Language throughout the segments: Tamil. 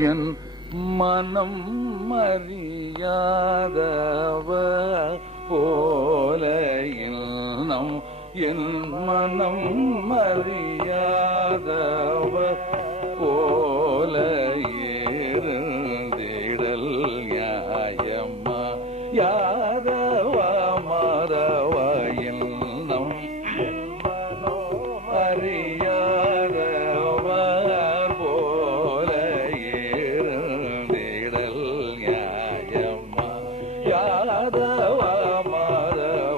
என் மனம் அறியாதவர் போல நம் என் மனம் அறியாதவர் போல இருந்திடல் நியாயமா யாதவா மாதவாயில் நம் அறியாதவர் போல இருந்திடல் நியாயமா யாதவா மாதவ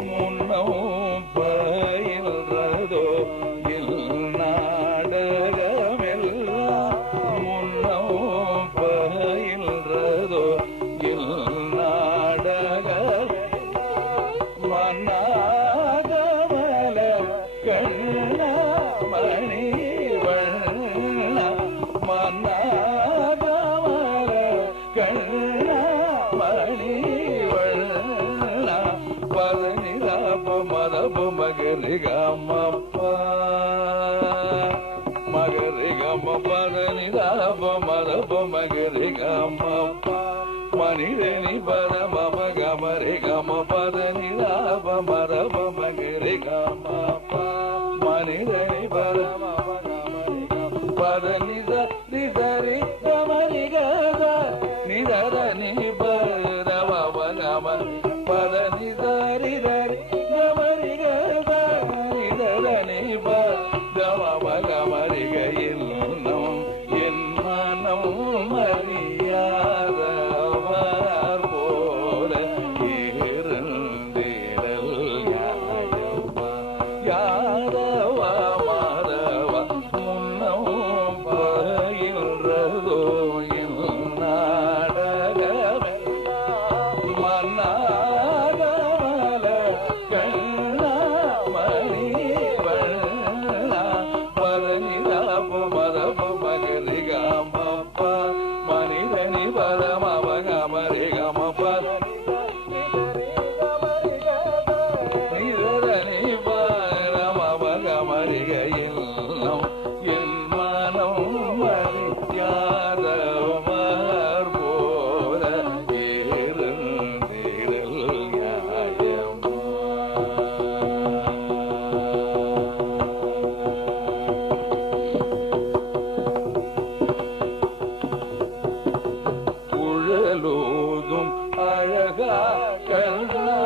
முன்னம் பயில்றதோ இல் நாடகமெல்லாம் முன்னம் பயில்றதோ இல் நாடக மன்னாகமல கண்ண மணி வண்ண மன்னாகமல கண்ண மணி வண்ண பதனிலாப மதபு மகரிகமப்ப மகரிகம பதனிலாப மதபு மகரிகமப்ப மனிதனி பரம மகமரி கம பதனிலாப மரப மகரி கமப்ப மனிதனி பரம பதனித நிதரி கமரி கத நிதர நிபரவ கம பதனிதரி தரி கமரி கத நிதர நிபரவ கமரி கையில் நம் என் மனம் அறியாத மனிதனி பரம மகமரி கம நிதரணி பரம மகமரிகையில் என் மனம் அறியாதவர் போல இருந்திடல் நியாயமா குழலோதும் அழகா கண்ணா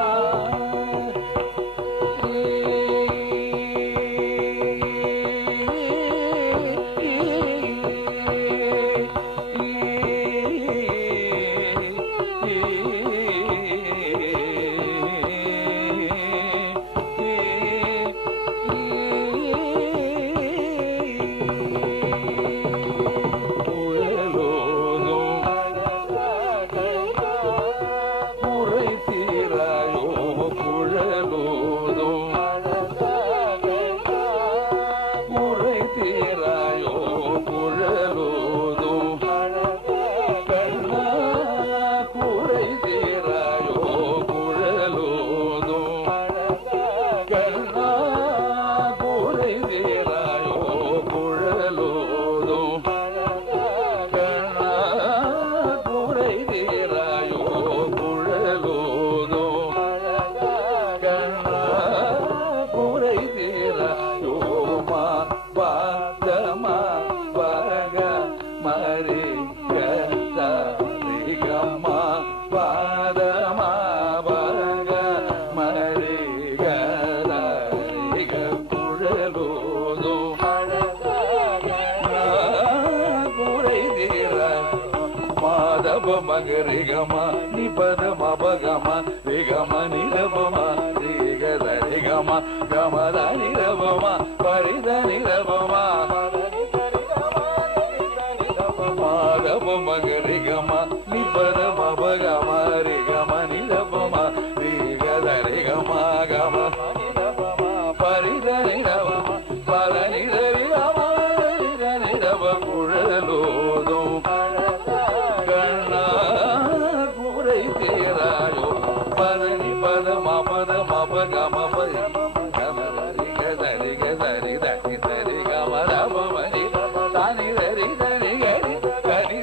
மகரி கம நிபத மபகம ரிகம நிரபம ரிகத ரிகம கமத நிரபம பரித நிரபம மாதப மகரி கம நிபத மபகம ரிகம நிரபம ரிகத ரிகம கம பரித நிரபம பல நிரவிரம நிரப குழலோதும் பதனி பத மபத மப கம பரி கமரி கதரி கதரி தனி தரி கமர பமரி தனி தரி தனி கரி கரி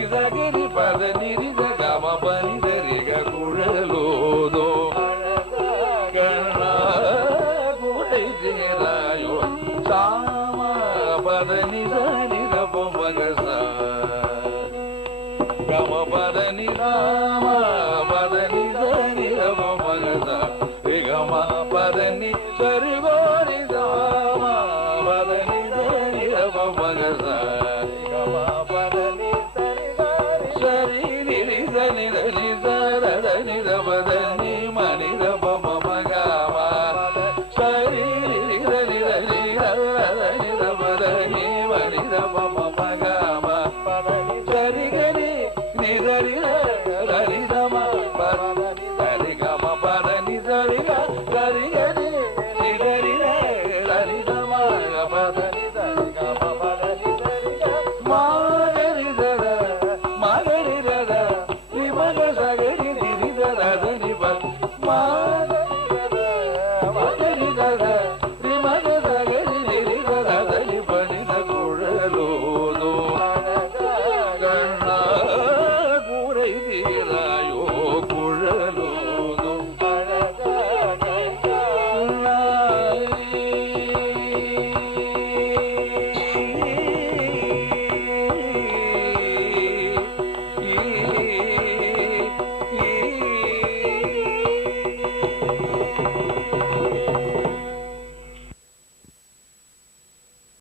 நிசகரி பத நிரித கம பனிதரிக குழலோதோ கண்ணா குடை சேராயோ சாம பத நித நித பொமகச கம பத நிராம பத நித நித பொமகச கம பத நி சரி கோரி சாம பத நித நித பொமகச கம பத நி சரி நிரி சனி நி சரத நித பத நி மணி ரப மமகாம சரி நிரி சனி நி ரத நித பத நி மணி ரப மமகாம சரி கரி நிதரி